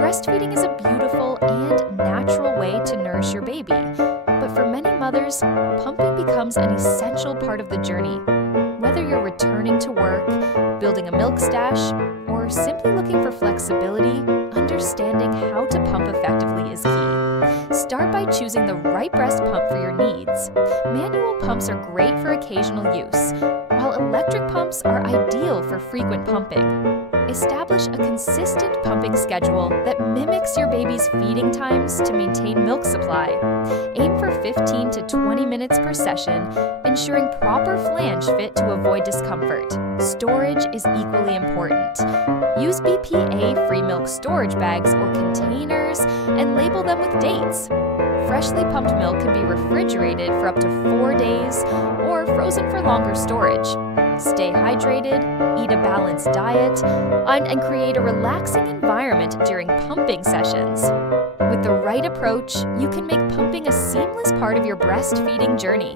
Breastfeeding is a beautiful and natural way to nourish your baby, but for many mothers, pumping becomes an essential part of the journey. Whether you're returning to work, building a milk stash, or simply looking for flexibility, understanding how to pump effectively is key. Start by choosing the right breast pump for your needs. Manual pumps are great for occasional use, while electric pumps are ideal for frequent pumping. Establish a consistent pumping schedule that mimics your baby's feeding times to maintain milk supply. Aim for 15 to 20 minutes per session, ensuring proper flange fit to avoid discomfort. Storage is equally important. Use BPA-free milk storage bags or containers and label them with dates. Freshly pumped milk can be refrigerated for up to 4 days or frozen for longer storage. Stay hydrated, eat a balanced diet, and create a relaxing environment during pumping sessions. With the right approach, you can make pumping a seamless part of your breastfeeding journey.